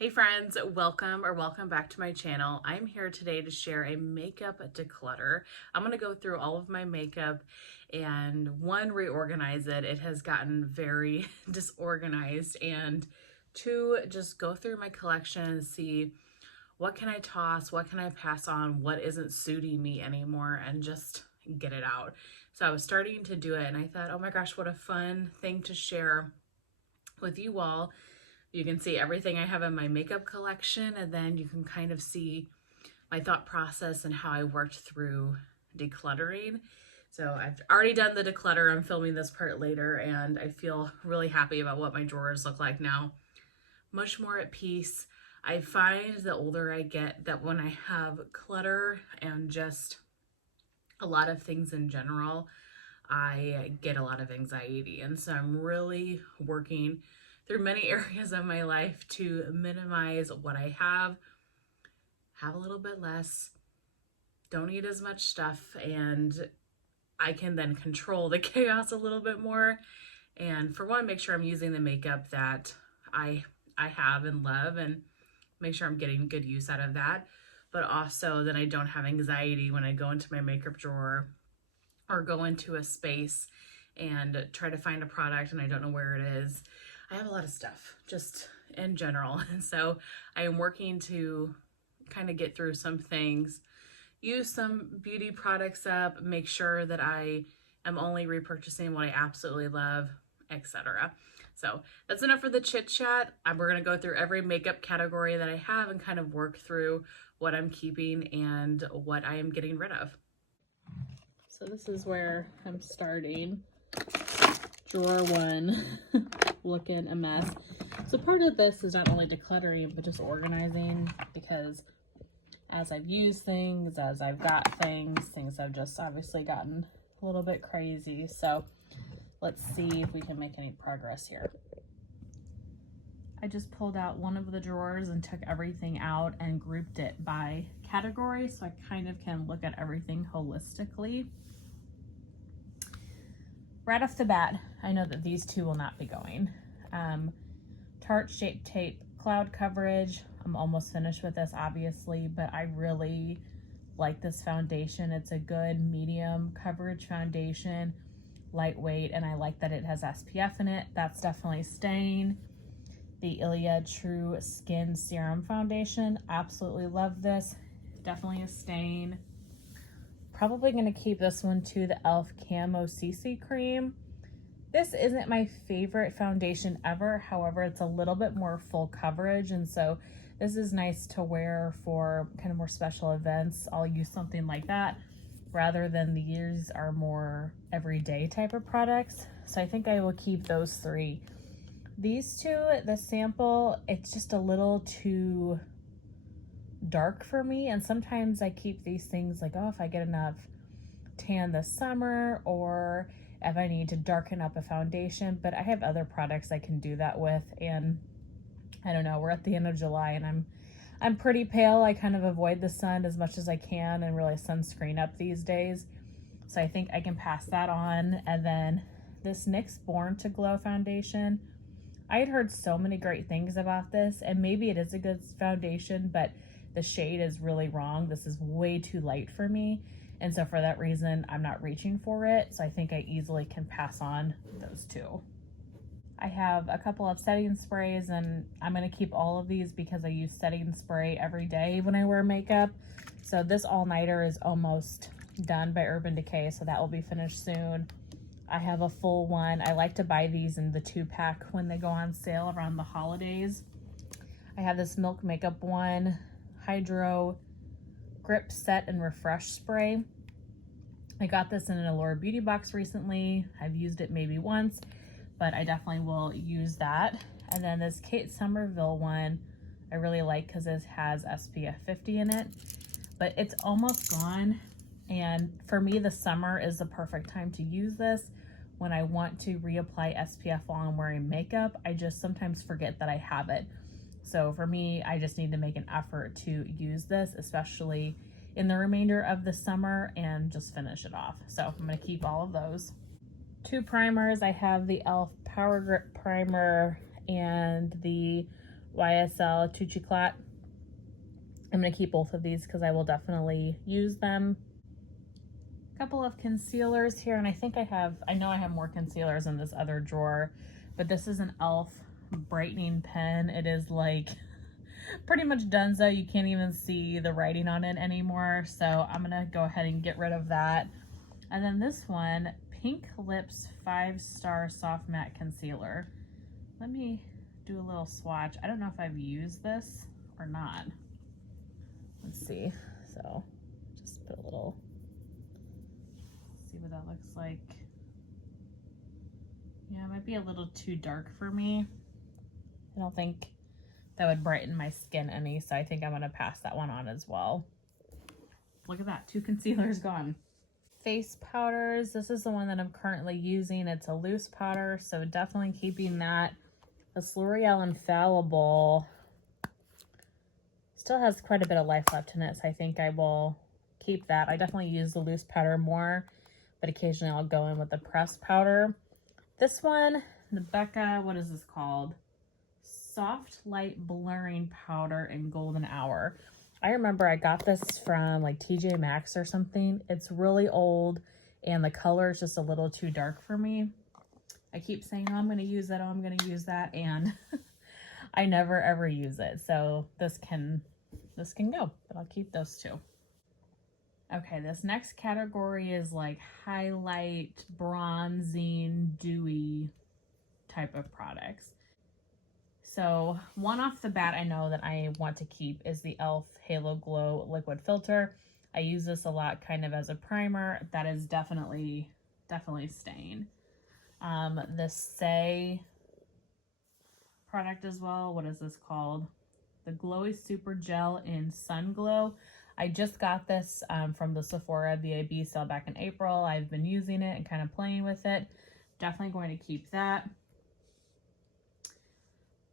Hey friends, welcome back to my channel. I'm here today to share a makeup declutter. I'm going to go through all of my makeup and reorganize it. It has gotten very disorganized, and two, just go through my collection and see what can I toss, what can I pass on, what isn't suiting me anymore, and just get it out. So I was starting to do it and I thought, oh my gosh, what a fun thing to share with you all. You can see everything I have in my makeup collection, and then you can kind of see my thought process and how I worked through decluttering. So I've already done the declutter. I'm filming this part later, and I feel really happy about what my drawers look like now. Much more at peace. I find the older I get that when I have clutter and just a lot of things in general, I get a lot of anxiety. And so I'm really working through many areas of my life to minimize what I have a little bit less, don't need as much stuff, and I can then control the chaos a little bit more. And for one, make sure I'm using the makeup that I have and love, and make sure I'm getting good use out of that. But also that I don't have anxiety when I go into my makeup drawer or go into a space and try to find a product and I don't know where it is. I have a lot of stuff just in general. And so I am working to kind of get through some things, use some beauty products up, make sure that I am only repurchasing what I absolutely love, etc. So that's enough for the chit chat. We're going to go through every makeup category that I have and kind of work through what I'm keeping and what I am getting rid of. So this is where I'm starting. Drawer one, looking a mess. So part of this is not only decluttering, but just organizing, because as I've used things, as I've got things have just obviously gotten a little bit crazy. So let's see if we can make any progress here. I just pulled out one of the drawers and took everything out and grouped it by category, so I kind of can look at everything holistically. Right off the bat, I know that these two will not be going. Tarte Shape Tape Cloud Coverage. I'm almost finished with this, obviously, but I really like this foundation. It's a good medium coverage foundation, lightweight, and I like that it has SPF in it. That's definitely staying. The Ilia True Skin Serum Foundation. Absolutely love this. Definitely is staying. Probably going to keep this one too, the e.l.f. Camo CC Cream. This isn't my favorite foundation ever. However, it's a little bit more full coverage, and so this is nice to wear for kind of more special events. I'll use something like that rather than these are more everyday type of products. So I think I will keep those three. These two, the sample, it's just a little too dark for me, and sometimes I keep these things like, oh, if I get enough tan this summer, or if I need to darken up a foundation, but I have other products I can do that with. And I don't know, we're at the end of July and I'm pretty pale. I kind of avoid the sun as much as I can and really sunscreen up these days, so I think I can pass that on. And then this NYX Born to Glow foundation, I had heard so many great things about this, and maybe it is a good foundation, but the shade is really wrong. This is way too light for me, and so for that reason I'm not reaching for it. So I think I easily can pass on those two. I have a couple of setting sprays, and I'm going to keep all of these because I use setting spray every day when I wear makeup. So this all-nighter is almost done by Urban Decay, so that will be finished soon. I have a full one. I like to buy these in the 2-pack when they go on sale around the holidays. I have this Milk Makeup one, Hydro Grip Set and Refresh Spray. I got this in an Allure Beauty box recently. I've used it maybe once, but I definitely will use that. And then this Kate Somerville one, I really like because it has SPF 50 in it, but it's almost gone. And for me, the summer is the perfect time to use this. When I want to reapply SPF while I'm wearing makeup, I just sometimes forget that I have it. So for me, I just need to make an effort to use this, especially in the remainder of the summer, and just finish it off. So I'm going to keep all of those. Two primers. I have the e.l.f. Power Grip Primer and the YSL Tuchiclat. I'm going to keep both of these because I will definitely use them. A couple of concealers here, and I know I have more concealers in this other drawer, but this is an e.l.f. brightening pen. It is like pretty much donezo. You can't even see the writing on it anymore, so I'm going to go ahead and get rid of that. And then this one, Pink Lips 5-Star Soft Matte Concealer. Let me do a little swatch. I don't know if I've used this or not. Let's see. So just put a little, see what that looks like. Yeah, it might be a little too dark for me. I don't think that would brighten my skin any, so I think I'm going to pass that one on as well. Look at that, 2 concealers gone. Face powders, this is the one that I'm currently using. It's a loose powder, so definitely keeping that. This L'Oreal Infallible still has quite a bit of life left in it, so I think I will keep that. I definitely use the loose powder more, but occasionally I'll go in with the pressed powder. This one, the Becca, what is this called? Soft Light Blurring Powder in Golden Hour. I remember I got this from like TJ Maxx or something. It's really old and the color is just a little too dark for me. I keep saying, oh, I'm going to use that, oh, I'm going to use that, and I never ever use it. So this can go, but I'll keep those 2. Okay, this next category is like highlight, bronzing, dewy type of products. So one off the bat I know that I want to keep is the e.l.f. Halo Glow Liquid Filter. I use this a lot kind of as a primer. That is definitely staying. This Say product as well. What is this called? The Glowy Super Gel in Sun Glow. I just got this from the Sephora BAB sale back in April. I've been using it and kind of playing with it. Definitely going to keep that.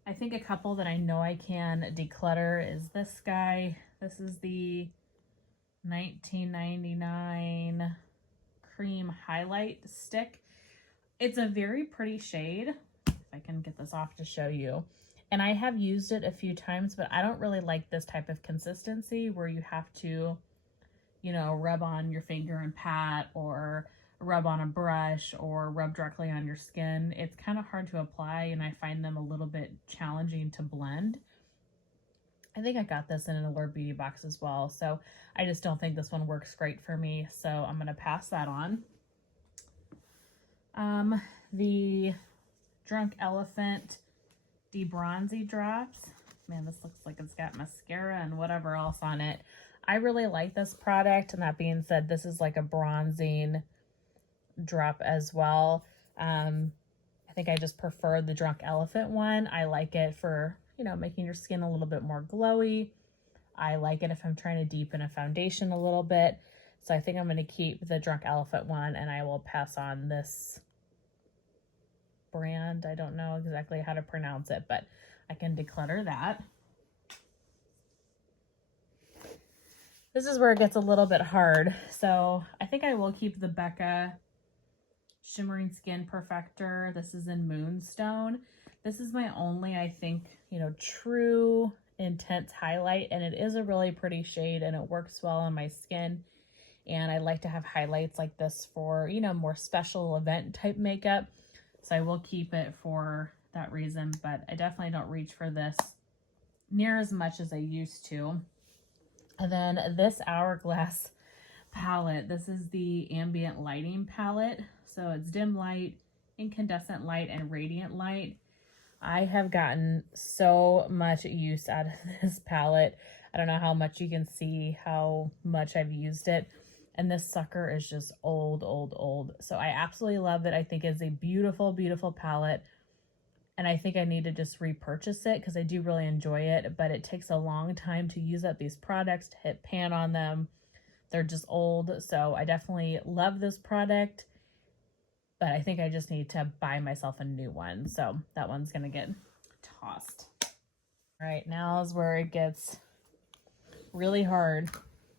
I think a couple that I know I can declutter is this guy. This is the 1999 Cream Highlight Stick. It's a very pretty shade. If I can get this off to show you. And I have used it a few times, but I don't really like this type of consistency where you have to, you know, rub on your finger and pat, or rub on a brush, or rub directly on your skin. It's kind of hard to apply, and I find them a little bit challenging to blend. I think I got this in an Allure Beauty box as well, so I just don't think this one works great for me, so I'm going to pass that on. The Drunk Elephant Debronzy Drops. Man, this looks like it's got mascara and whatever else on it. I really like this product, and that being said, this is like a bronzing drop as well. I think I just prefer the Drunk Elephant one. I like it for, you know, making your skin a little bit more glowy. I like it if I'm trying to deepen a foundation a little bit. So I think I'm going to keep the Drunk Elephant one, and I will pass on this brand. I don't know exactly how to pronounce it, but I can declutter that. This is where it gets a little bit hard. So I think I will keep the Becca Shimmering Skin Perfector. This is in Moonstone. This is my only, I think, you know, true intense highlight, and it is a really pretty shade, and it works well on my skin. And I like to have highlights like this for, you know, more special event type makeup. So I will keep it for that reason, but I definitely don't reach for this near as much as I used to. And then this Hourglass palette, this is the ambient lighting palette. So it's dim light, incandescent light, and radiant light. I have gotten so much use out of this palette. I don't know how much you can see how much I've used it. And this sucker is just old, old, old. So I absolutely love it. I think it's a beautiful, beautiful palette. And I think I need to just repurchase it because I do really enjoy it. But it takes a long time to use up these products, to hit pan on them. They're just old. So I definitely love this product. But I think I just need to buy myself a new one. So that one's going to get tossed. All right, now is where it gets really hard.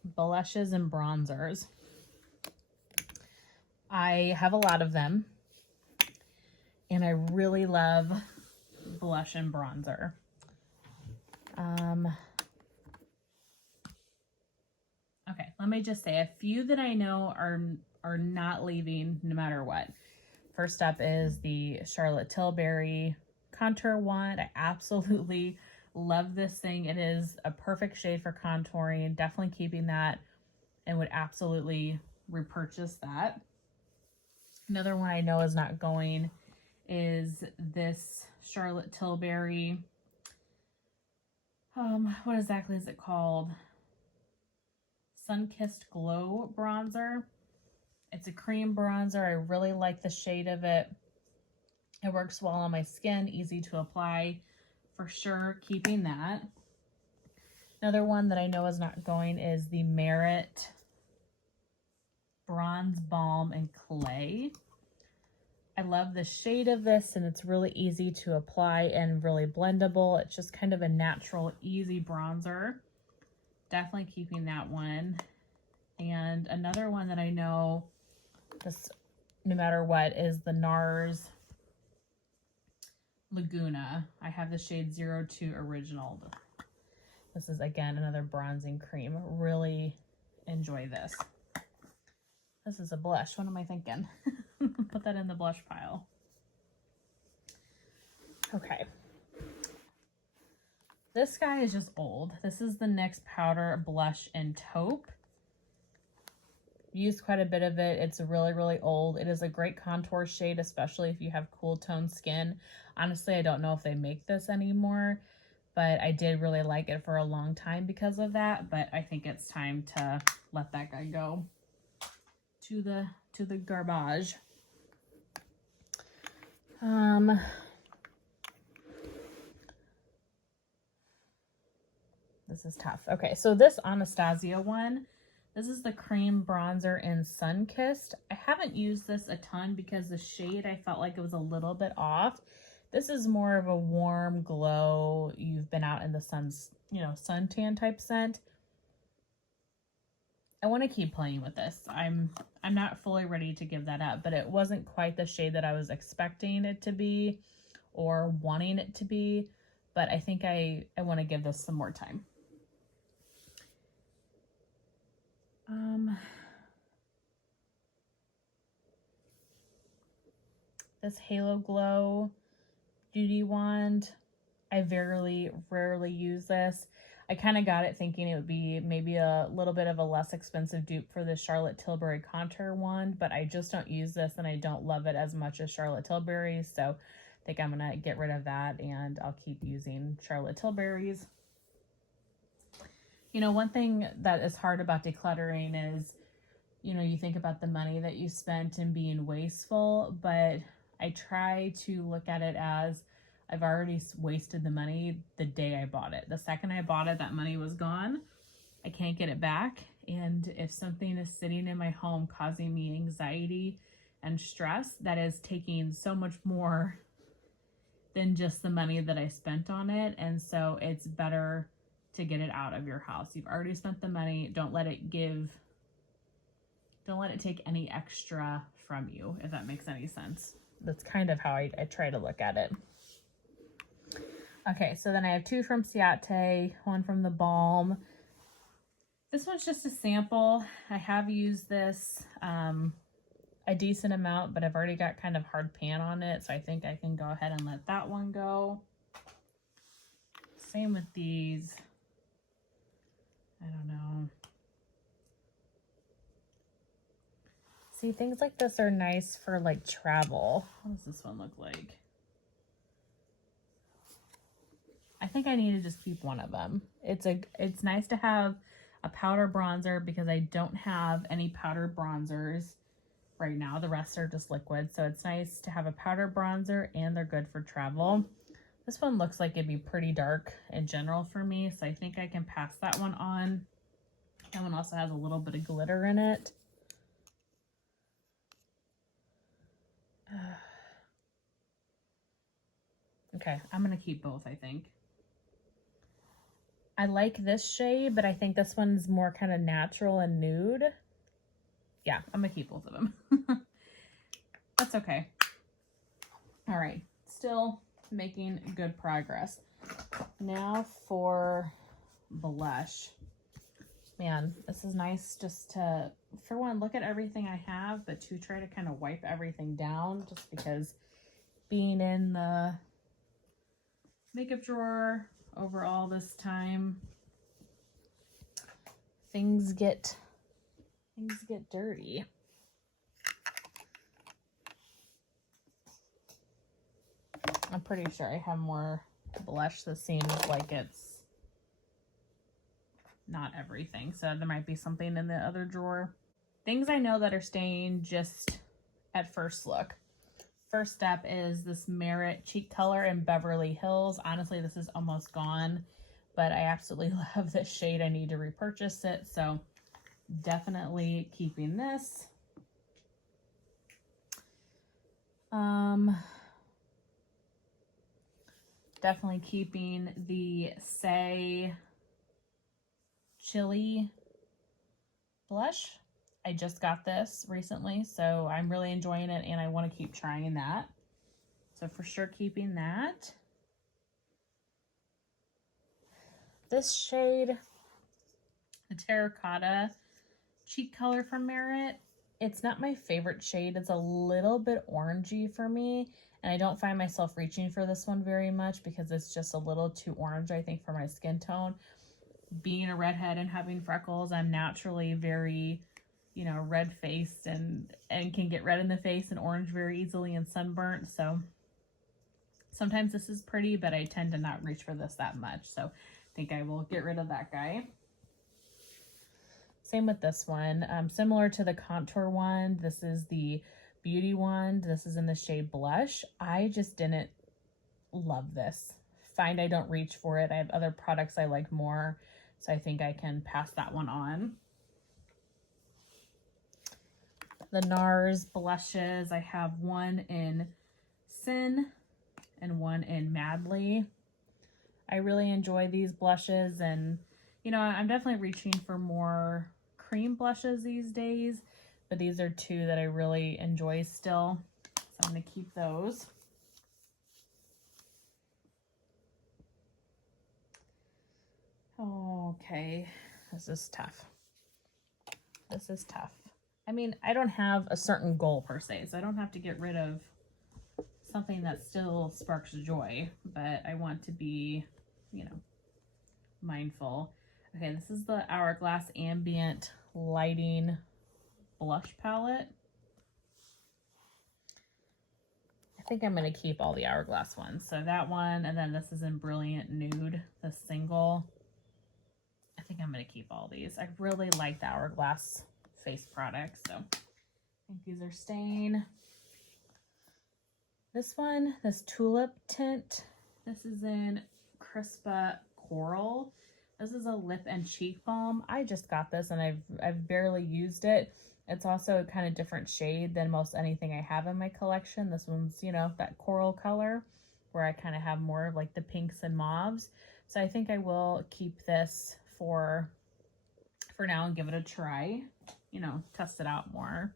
Blushes and bronzers. I have a lot of them. And I really love blush and bronzer. Okay, let me just say a few that I know are not leaving no matter what. First up is the Charlotte Tilbury contour wand. I absolutely love this thing. It is a perfect shade for contouring. Definitely keeping that and would absolutely repurchase that. Another one I know is not going is this Charlotte Tilbury. What exactly is it called? Sun-Kissed Glow Bronzer. It's a cream bronzer. I really like the shade of it. It works well on my skin, easy to apply for sure, keeping that. Another one that I know is not going is the Merit Bronze Balm and Clay. I love the shade of this, and it's really easy to apply and really blendable. It's just kind of a natural, easy bronzer. Definitely keeping that one. And another one that I know, this no matter what, is the NARS Laguna. I have the shade 02 Original. This is, again, another bronzing cream. Really enjoy this. This is a blush. What am I thinking? Put that in the blush pile. Okay. This guy is just old. This is the NYX Powder Blush in Taupe. Used quite a bit of it. It's really, really old. It is a great contour shade, especially if you have cool tone skin. Honestly, I don't know if they make this anymore, but I did really like it for a long time because of that. But I think it's time to let that guy go to the garbage. This is tough. Okay, so this Anastasia one, this is the cream bronzer in Sun-Kissed. I haven't used this a ton because the shade, I felt like it was a little bit off. This is more of a warm glow. You've been out in the sun's, suntan type scent. I want to keep playing with this. I'm not fully ready to give that up, but it wasn't quite the shade that I was expecting it to be or wanting it to be. But I think I want to give this some more time. This Halo Glow Beauty Wand, I very rarely use this. I kind of got it thinking it would be maybe a little bit of a less expensive dupe for the Charlotte Tilbury Contour Wand, but I just don't use this and I don't love it as much as Charlotte Tilbury, so I think I'm going to get rid of that and I'll keep using Charlotte Tilbury's. One thing that is hard about decluttering is, you think about the money that you spent and being wasteful, but I try to look at it as I've already wasted the money the day I bought it. The second I bought it, that money was gone. I can't get it back. And if something is sitting in my home causing me anxiety and stress, that is taking so much more than just the money that I spent on it. And so it's better to get it out of your house. You've already spent the money. Don't let it take any extra from you, if that makes any sense. That's kind of how I try to look at it. Okay, so then I have two from Ciate, one from the Balm. This one's just a sample. I have used this a decent amount, but I've already got kind of hard pan on it, so I think I can go ahead and let that one go. Same with these. I don't know. See, things like this are nice for like travel. What does this one look like? I think I need to just keep one of them. It's nice to have a powder bronzer because I don't have any powder bronzers right now. The rest are just liquid. So it's nice to have a powder bronzer and they're good for travel. This one looks like it'd be pretty dark in general for me. So I think I can pass that one on. That one also has a little bit of glitter in it. Okay, I'm going to keep both, I think. I like this shade, but I think this one's more kind of natural and nude. Yeah, I'm going to keep both of them. That's okay. All right, still making good progress. Now for blush. Man, this is nice just to, for one, look at everything I have, but to try to kind of wipe everything down, just because being in the makeup drawer over all this time, things get dirty. I'm pretty sure I have more blush. This seems like it's not everything, so there might be something in the other drawer. Things I know that are staying just at first look. First step is this Merit Cheek Color in Beverly Hills. Honestly, this is almost gone, but I absolutely love this shade. I need to repurchase it, so definitely keeping this. Definitely keeping the Say Chili blush. I just got this recently, so I'm really enjoying it, and I want to keep trying that. So for sure keeping that. This shade, the Terracotta Cheek Color from Merit, it's not my favorite shade. It's a little bit orangey for me, and I don't find myself reaching for this one very much because it's just a little too orange, I think, for my skin tone. Being a redhead and having freckles, I'm naturally very, you know, red-faced and can get red in the face and orange very easily and sunburnt. So sometimes this is pretty, but I tend to not reach for this that much. So I think I will get rid of that guy. Same with this one. Similar to the contour one, this is the beauty one. This is in the shade Blush. I just didn't love this. Find I don't reach for it. I have other products I like more, so I think I can pass that one on. The NARS blushes, I have one in Sin and one in Madly. I really enjoy these blushes, and you know, I'm definitely reaching for more cream blushes these days, but these are two that I really enjoy still, so I'm going to keep those. Okay, this is tough. This is tough. I mean, I don't have a certain goal per se, so I don't have to get rid of something that still sparks joy, but I want to be, you know, mindful. Okay, this is the Hourglass Ambient Lighting Blush Palette. I think I'm going to keep all the Hourglass ones. So that one, and then this is in Brilliant Nude, the single. I think I'm going to keep all these. I really like the Hourglass face products, so I think these are staying. This one, this Tulip Tint, this is in Crispa Coral. This is a lip and cheek balm. I just got this and I've barely used it. It's also a kind of different shade than most anything I have in my collection. This one's, you know, that coral color where I kind of have more of like the pinks and mauves. So I think I will keep this for now and give it a try, you know, test it out more.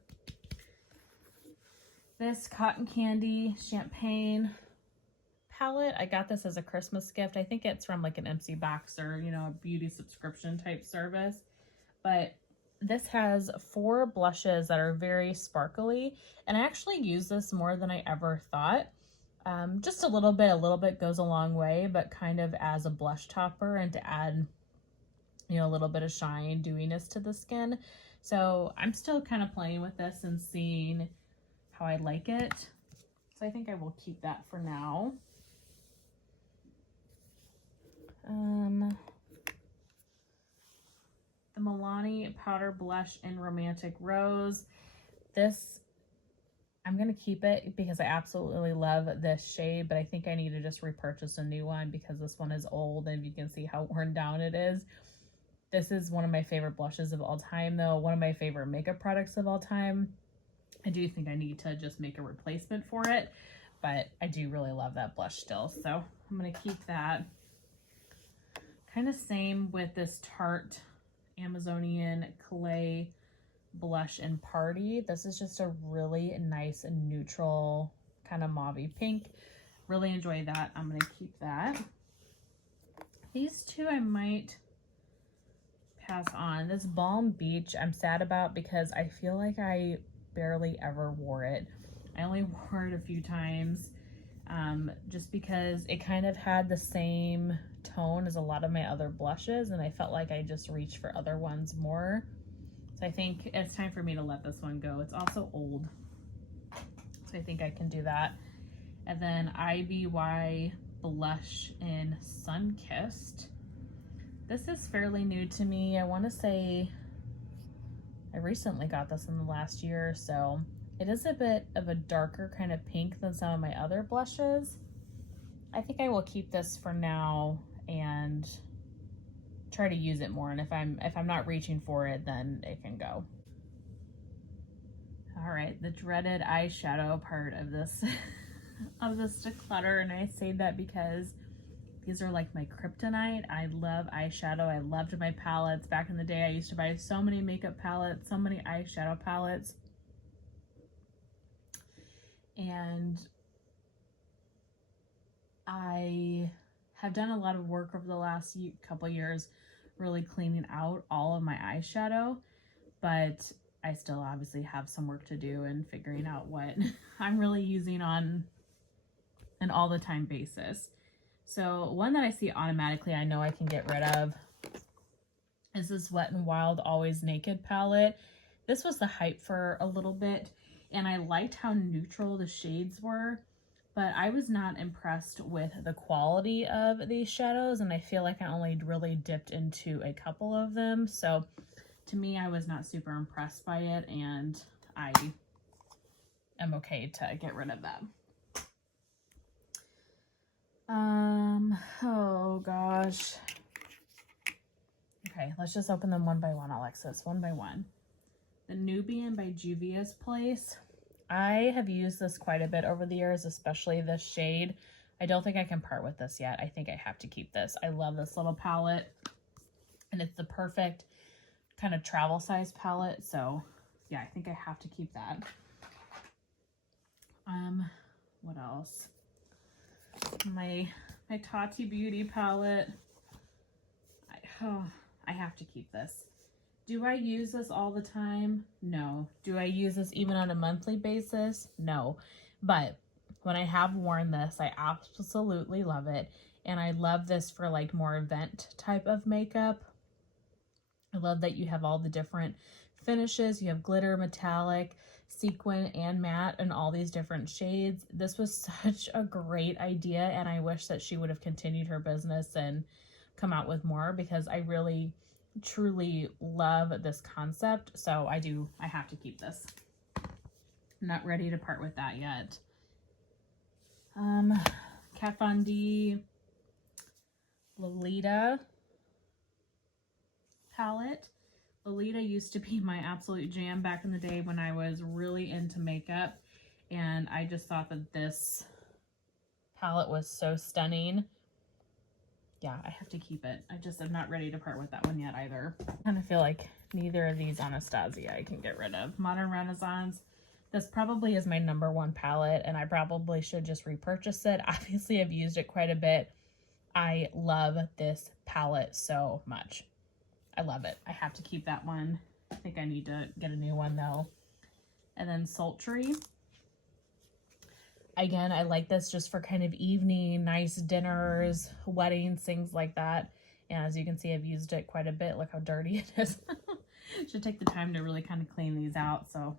This Cotton Candy Champagne palette, I got this as a Christmas gift. I think it's from like an MC Box or, you know, a beauty subscription type service. But this has 4 blushes that are very sparkly, and I actually use this more than I ever thought. Just a little bit goes a long way, but kind of as a blush topper and to add, you know, a little bit of shine, dewiness to the skin. So I'm still kind of playing with this and seeing how I like it. So I think I will keep that for now. The Milani Powder Blush in Romantic Rose. This, I'm going to keep it because I absolutely love this shade, but I think I need to just repurchase a new one because this one is old and you can see how worn down it is. This is one of my favorite blushes of all time, though. One of my favorite makeup products of all time. I do think I need to just make a replacement for it, but I do really love that blush still, so I'm going to keep that. Kind of same with this Tarte Amazonian Clay Blush in Party. This is just a really nice and neutral kind of mauvey pink. Really enjoy that. I'm going to keep that. These two I might pass on. This Balm Beach I'm sad about because I feel like I barely ever wore it. I only wore it a few times, just because it kind of had the same tone as a lot of my other blushes, and I felt like I just reached for other ones more. So I think it's time for me to let this one go. It's also old, so I think I can do that. And then IBY blush in Sunkissed. This is fairly new to me. I want to say I recently got this in the last year or so. It is a bit of a darker kind of pink than some of my other blushes. I think I will keep this for now and try to use it more. And if I'm not reaching for it, then it can go. All right, the dreaded eyeshadow part of this of this declutter, and I say that because these are like my kryptonite. I love eyeshadow. I loved my palettes. Back in the day, I used to buy so many makeup palettes, so many eyeshadow palettes. And I have done a lot of work over the last couple years really cleaning out all of my eyeshadow, but I still obviously have some work to do in figuring out what I'm really using on an all the time basis. So one that I see automatically I know I can get rid of is this Wet n Wild Always Naked palette. This was the hype for a little bit, and I liked how neutral the shades were, but I was not impressed with the quality of these shadows, and I feel like I only really dipped into a couple of them. So to me, I was not super impressed by it, and I am okay to get rid of that. Oh gosh. Okay, let's just open them one by one, Alexis, one by one. The Nubian by Juvia's Place. I have used this quite a bit over the years, especially this shade. I don't think I can part with this yet. I think I have to keep this. I love this little palette, and it's the perfect kind of travel size palette. So yeah, I think I have to keep that. What else? My Tati Beauty palette. I have to keep this. Do I use this all the time? No. Do I use this even on a monthly basis? No. But when I have worn this, I absolutely love it. And I love this for like more event type of makeup. I love that you have all the different finishes. You have glitter, metallic, sequin, and matte, and all these different shades. This was such a great idea, and I wish that she would have continued her business and come out with more, because I really truly love this concept. So I have to keep this. I'm not ready to part with that yet. Kat Von D Lolita palette. Lolita used to be my absolute jam back in the day when I was really into makeup, and I just thought that this palette was so stunning. Yeah, I have to keep it. I'm not ready to part with that one yet either. I kind of feel like neither of these Anastasia I can get rid of. Modern Renaissance. This probably is my #1 palette, and I probably should just repurchase it. Obviously, I've used it quite a bit. I love this palette so much. I love it. I have to keep that one. I think I need to get a new one though. And then Sultry. Again, I like this just for kind of evening, nice dinners, weddings, things like that. And as you can see, I've used it quite a bit. Look how dirty it is. Should take the time to really kind of clean these out. So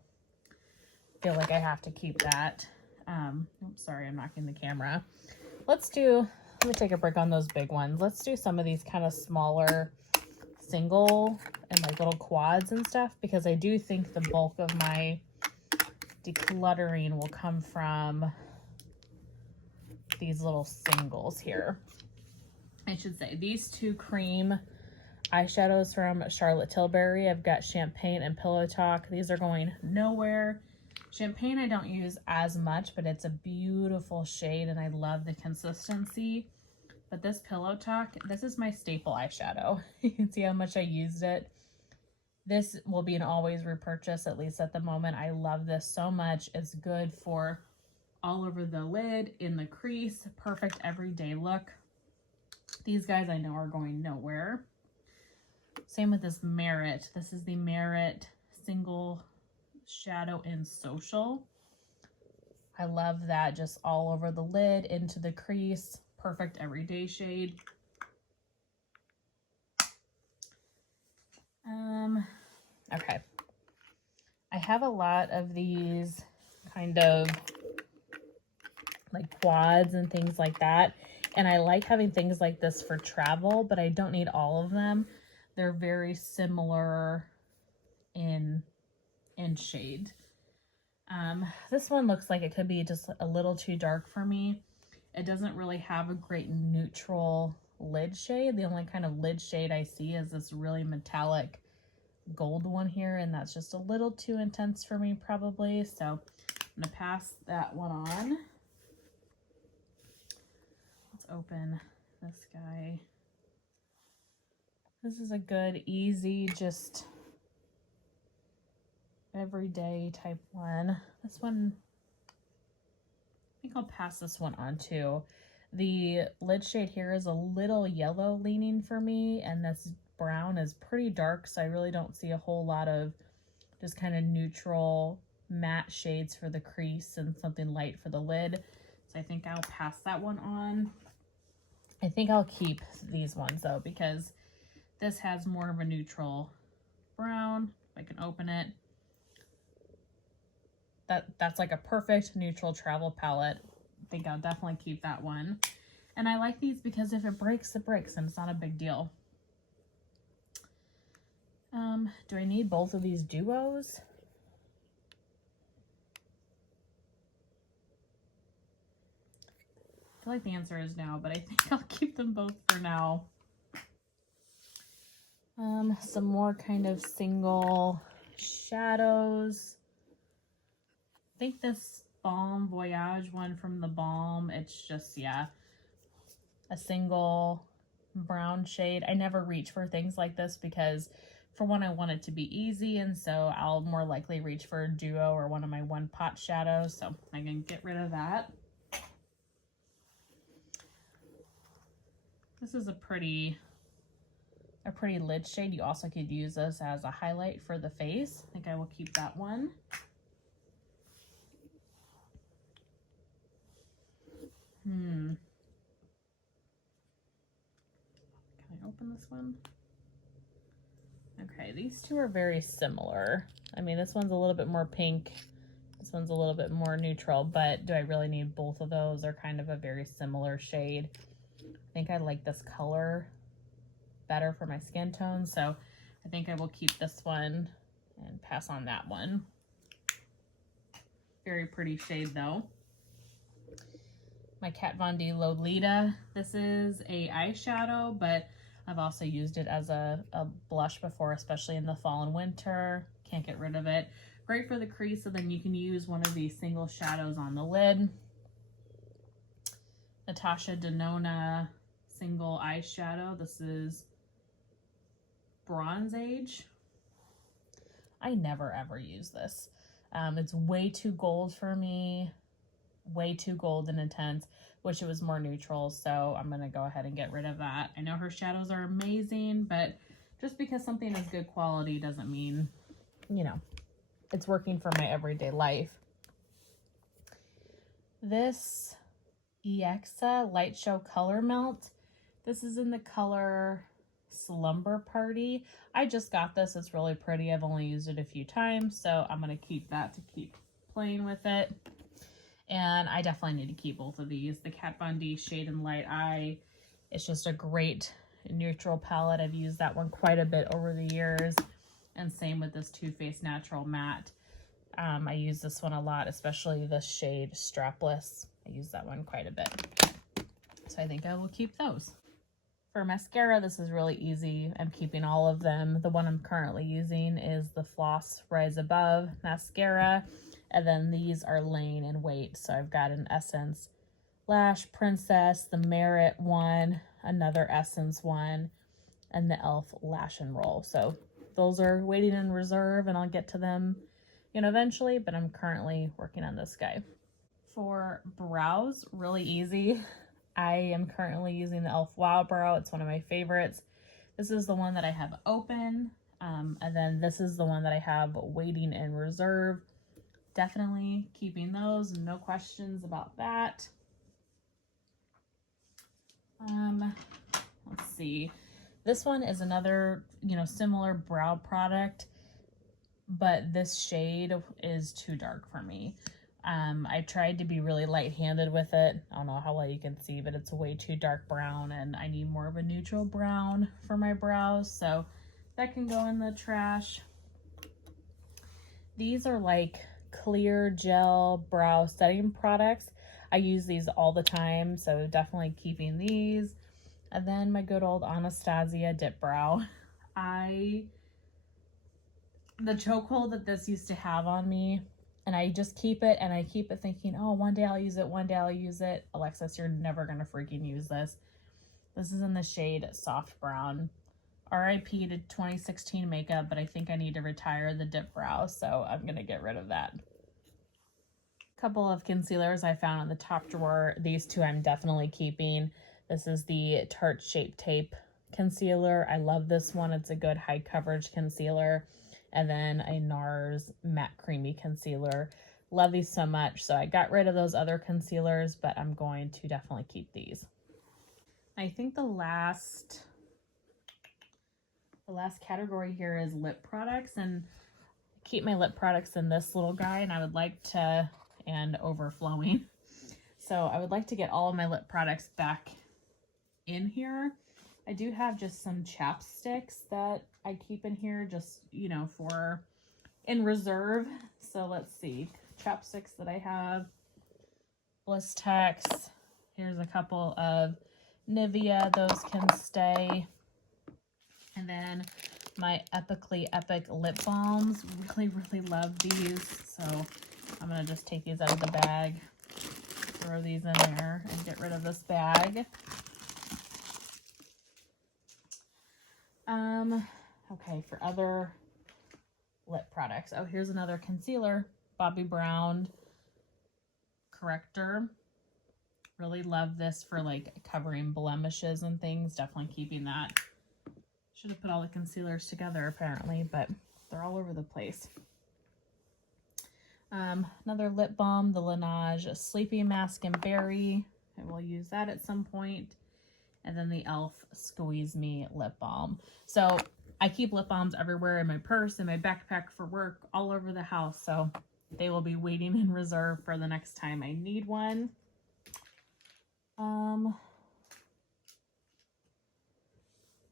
I feel like I have to keep that. Oops, sorry, I'm knocking the camera. Let me take a break on those big ones. Let's do some of these kind of smaller single and like little quads and stuff, because I do think the bulk of my decluttering will come from these little singles here. I should say these two cream eyeshadows from Charlotte Tilbury. I've got Champagne and Pillow Talk. These are going nowhere. Champagne I don't use as much, but it's a beautiful shade and I love the consistency. But this Pillow Talk, this is my staple eyeshadow. You can see how much I used it. This will be an always repurchase, at least at the moment. I love this so much. It's good for all over the lid, in the crease, perfect everyday look. These guys I know are going nowhere. Same with this Merit. This is the Merit Single Shadow in Social. I love that, just all over the lid, into the crease. Perfect everyday shade. Okay. I have a lot of these kind of like quads and things like that. And I like having things like this for travel, but I don't need all of them. They're very similar in shade. This one looks like it could be just a little too dark for me. It doesn't really have a great neutral lid shade. The only kind of lid shade I see is this really metallic gold one here, and that's just a little too intense for me probably. So I'm gonna pass that one on. Let's open this guy. This is a good, easy, just everyday type one. This one, I think I'll pass this one on too. The lid shade here is a little yellow leaning for me, and this brown is pretty dark, so I really don't see a whole lot of just kind of neutral matte shades for the crease and something light for the lid. So I think I'll pass that one on. I think I'll keep these ones though, because this has more of a neutral brown. If I can open it. That's like a perfect neutral travel palette. I think I'll definitely keep that one. And I like these because if it breaks, it breaks, and it's not a big deal. Do I need both of these duos? I feel like the answer is no, but I think I'll keep them both for now. Some more kind of single shadows. I think this Balm Voyage one from the Balm, it's just, yeah, a single brown shade. I never reach for things like this because, for one, I want it to be easy, and so I'll more likely reach for a duo or one of my one pot shadows, so I can get rid of that. This is a pretty lid shade. You also could use this as a highlight for the face. I think I will keep that one. Can I open this one? Okay, these two are very similar. I mean, this one's a little bit more pink. This one's a little bit more neutral, but do I really need both of those? They're kind of a very similar shade. I think I like this color better for my skin tone, so I think I will keep this one and pass on that one. Very pretty shade though. My Kat Von D Lolita. This is a eyeshadow, but I've also used it as a blush before, especially in the fall and winter. Can't get rid of it. Great for the crease, so then you can use one of these single shadows on the lid. Natasha Denona single eyeshadow. This is Bronze Age. I never ever use this. It's way too gold for me. Way too gold and intense. Wish it was more neutral, so I'm gonna go ahead and get rid of that. I know her shadows are amazing, but just because something is good quality doesn't mean, you know, it's working for my everyday life. This EXA Light Show Color Melt. This is in the color Slumber Party. I just got this. It's really pretty. I've only used it a few times, so I'm gonna keep that to keep playing with it. And I definitely need to keep both of these. The Kat Von D Shade and Light Eye. It's just a great neutral palette. I've used that one quite a bit over the years. And same with this Too Faced Natural Matte. I use this one a lot, especially the shade Strapless. I use that one quite a bit. So I think I will keep those. For mascara, this is really easy. I'm keeping all of them. The one I'm currently using is the Floss Rise Above mascara. And then these are laying in wait. So I've got an Essence Lash Princess, the Merit one, another Essence one, and the e.l.f. Lash and Roll. So those are waiting in reserve, and I'll get to them, you know, eventually, but I'm currently working on this guy. For brows, really easy. I am currently using the e.l.f. Wow Brow. It's one of my favorites. This is the one that I have open. And then this is the one that I have waiting in reserve. Definitely keeping those. No questions about that. Let's see. This one is another, similar brow product, but this shade is too dark for me. I tried to be really light-handed with it. I don't know how well you can see, but it's way too dark brown, and I need more of a neutral brown for my brows, so that can go in the trash. These are like clear gel brow setting products. I use these all the time, so definitely keeping these. And then my good old Anastasia Dip Brow. The chokehold that this used to have on me, and I just keep it, and I keep it thinking, oh, one day I'll use it, one day I'll use it. Alexis, you're never gonna freaking use this. This is in the shade Soft Brown. RIP to 2016 makeup, but I think I need to retire the dip brow, so I'm gonna get rid of that. Couple of concealers I found in the top drawer. These two I'm definitely keeping. This is the Tarte Shape Tape concealer. I love this one. It's a good high coverage concealer. And then a NARS matte creamy concealer. Love these so much. So I got rid of those other concealers, but I'm going to definitely keep these. I think the last category here is lip products, and I keep my lip products in this little guy, and I would like to, and overflowing. So I would like to get all of my lip products back in here. I do have just some chapsticks that I keep in here just, for in reserve. So let's see, chapsticks that I have. Blistex. Here's a couple of Nivea. Those can stay. And then my Epically Epic lip balms. Really, really love these. So I'm going to just take these out of the bag, throw these in there, and get rid of this bag. Okay, for other lip products. Oh, here's another concealer. Bobbi Brown corrector. Really love this for like covering blemishes and things. Definitely keeping that. Should have put all the concealers together apparently, but they're all over the place. Another lip balm, the Laneige Sleepy Mask and Berry. I will use that at some point. And then the e.l.f. Squeeze Me lip balm. So I keep lip balms everywhere, in my purse, in my backpack for work, all over the house. So they will be waiting in reserve for the next time I need one.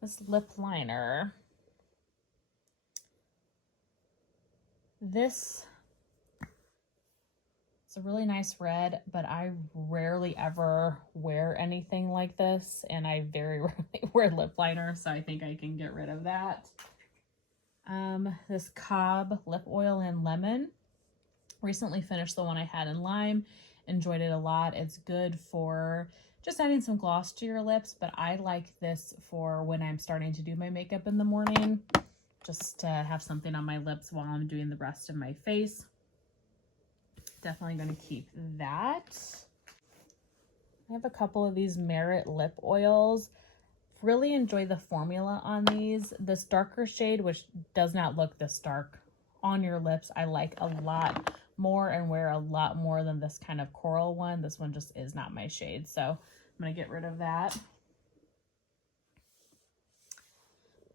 This lip liner. It's a really nice red, but I rarely ever wear anything like this, and I very rarely wear lip liner, so I think I can get rid of that. This Cobb lip oil in lemon. Recently finished the one I had in lime. Enjoyed it a lot. It's good for just adding some gloss to your lips, but I like this for when I'm starting to do my makeup in the morning, just to have something on my lips while I'm doing the rest of my face. Definitely going to keep that. I have a couple of these Merit lip oils. Really enjoy the formula on these. This darker shade, which does not look this dark on your lips, I like a lot more and wear a lot more than this kind of coral one. This one just is not my shade, so I'm going to get rid of that.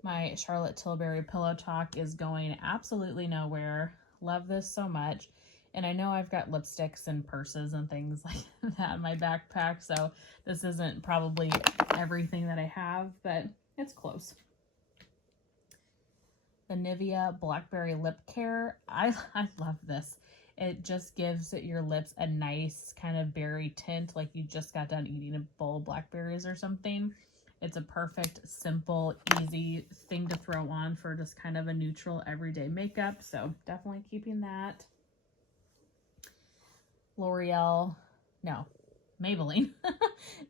My Charlotte Tilbury Pillow Talk is going absolutely nowhere. Love this so much. And I know I've got lipsticks and purses and things like that in my backpack, so this isn't probably everything that I have, but it's close. The Nivea Blackberry Lip Care. I love this. It just gives your lips a nice kind of berry tint, like you just got done eating a bowl of blackberries or something. It's a perfect, simple, easy thing to throw on for just kind of a neutral everyday makeup, so definitely keeping that. Maybelline.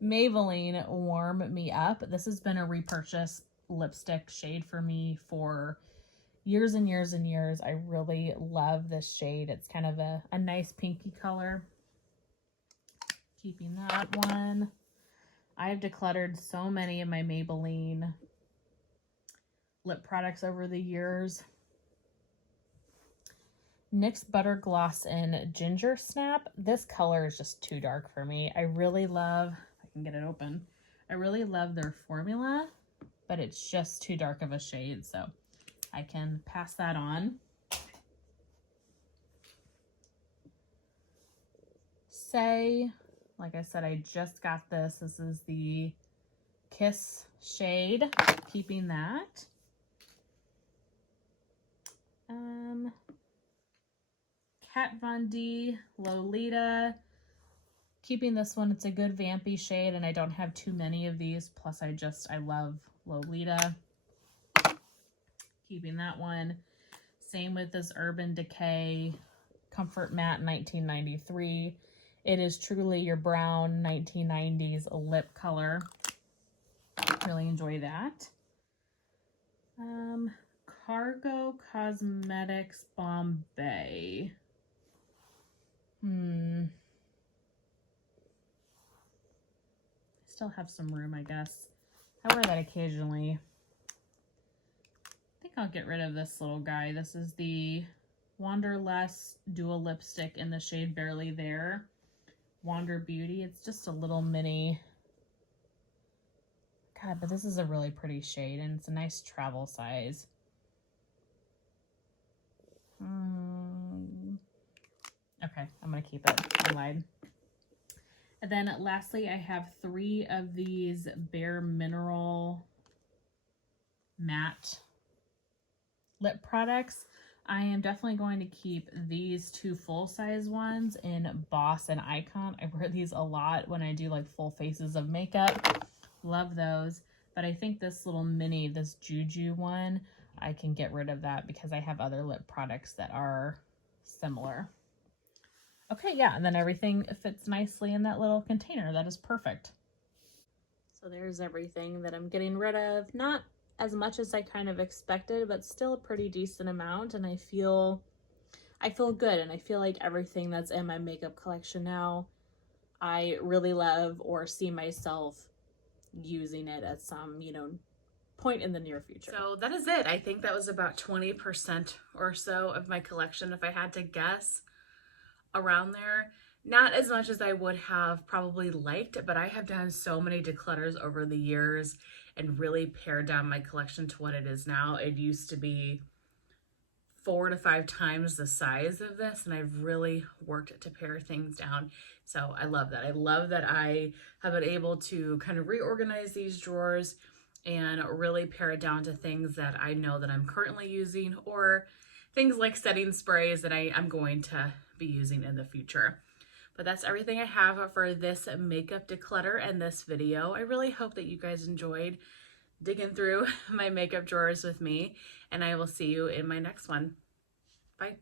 Maybelline Warm Me Up. This has been a repurchase lipstick shade for me for years and years and years. I really love this shade. It's kind of a nice pinky color. Keeping that one. I have decluttered so many of my Maybelline lip products over the years. NYX Butter Gloss in Ginger Snap. This color is just too dark for me. I really love, if I can get it open, I really love their formula, but it's just too dark of a shade, so I can pass that on. Say, like I said, I just got this. This is the Kiss shade, keeping that. Kat Von D, Lolita, keeping this one. It's a good vampy shade, and I don't have too many of these. Plus, I love Lolita. Keeping that one. Same with this Urban Decay Comfort Matte 1993. It is truly your brown 1990s lip color. Really enjoy that. Cargo Cosmetics Bombay. Still have some room, I guess. I wear that occasionally. I think I'll get rid of this little guy. This is the Wanderlust Dual Lipstick in the shade Barely There. Wander Beauty. It's just a little mini. God, but this is a really pretty shade, and it's a nice travel size. Okay, I'm going to keep it. I lied. And then lastly, I have 3 of these Bare Mineral matte lip products. I am definitely going to keep these 2 full-size ones in Boss and Icon. I wear these a lot when I do like full faces of makeup. Love those. But I think this little mini, this Juju one, I can get rid of that because I have other lip products that are similar. Okay, yeah, and then everything fits nicely in that little container. That is perfect. So there's everything that I'm getting rid of. Not as much as I kind of expected, but still a pretty decent amount, and I feel good, and I feel like everything that's in my makeup collection now, I really love or see myself using it at some, point in the near future. So that is it. I think that was about 20% or so of my collection, if I had to guess, around there. Not as much as I would have probably liked, but I have done so many declutters over the years and really pared down my collection to what it is now. It used to be 4 to 5 times the size of this, and I've really worked to pare things down. So I love that. I love that I have been able to kind of reorganize these drawers and really pare it down to things that I know that I'm currently using, or things like setting sprays that I'm going to be using in the future. But that's everything I have for this makeup declutter and this video. I really hope that you guys enjoyed digging through my makeup drawers with me, and I will see you in my next one. Bye.